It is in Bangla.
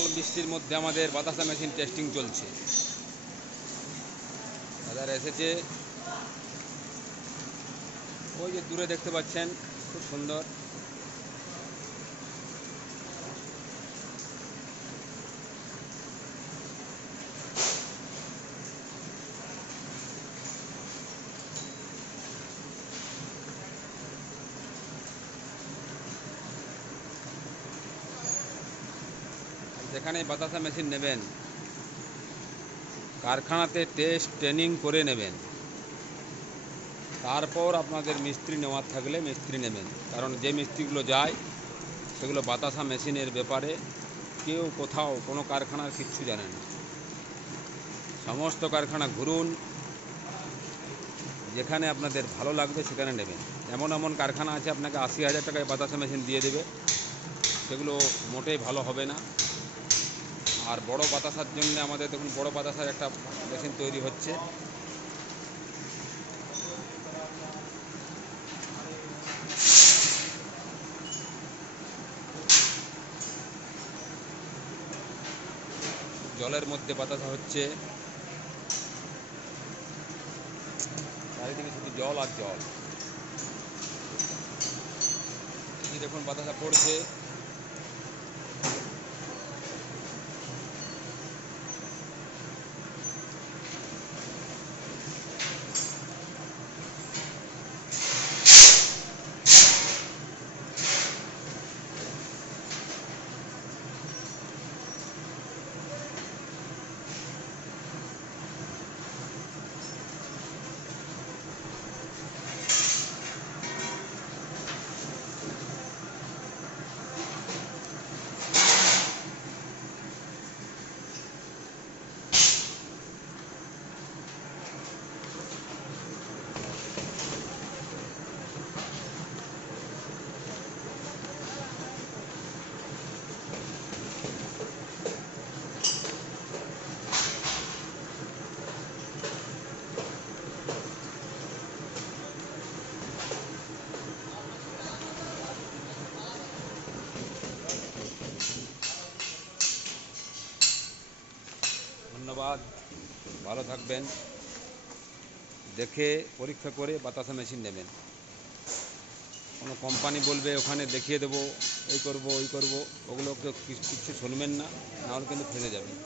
জল বৃষ্টির মধ্যে আমাদের বাতাসা মেশিন টেস্টিং চলছে। দাদারা এসেছে, ওই যে দূরে দেখতে পাচ্ছেন, খুব সুন্দর। যেখানে বাতাসা মেশিন নেবেন, কারখানাতে টেস্ট ট্রেনিং করে নেবেন, তারপর আপনাদের মিস্ত্রি নেওয়ার থাকলে মিস্ত্রি নেবেন। কারণ যে মিস্ত্রিগুলো যায় সেগুলো বাতাসা মেশিনের ব্যাপারে কেউ কোথাও কোনো কারখানার কিচ্ছু জানে না। সমস্ত কারখানা ঘুরুন, যেখানে আপনাদের ভালো লাগবে সেখানে নেবেন। এমন এমন কারখানা আছে আপনাকে 80,000 টাকায় বাতাসা মেশিন দিয়ে দেবে, সেগুলো মোটেই ভালো হবে না। আর বড় বাতাসার জন্য আমাদের দেখুন, বড় বাতাসার একটা মেশিন তৈরি হচ্ছে। জলের মধ্যে বাতাসা হচ্ছে, চারিদিকে শুধু জল আর জল। এই দেখুন বাতাসা পড়ছে। ধন্যবাদ, ভালো থাকবেন। দেখে পরীক্ষা করে বাতাসা মেশিন নেবেন। কোনো কোম্পানি বলবে ওখানে দেখিয়ে দেবো, এই করব ওই করব, ওগুলো কিচ্ছু শুনবেন না, নাহলে কিন্তু ফেসে যাবেন।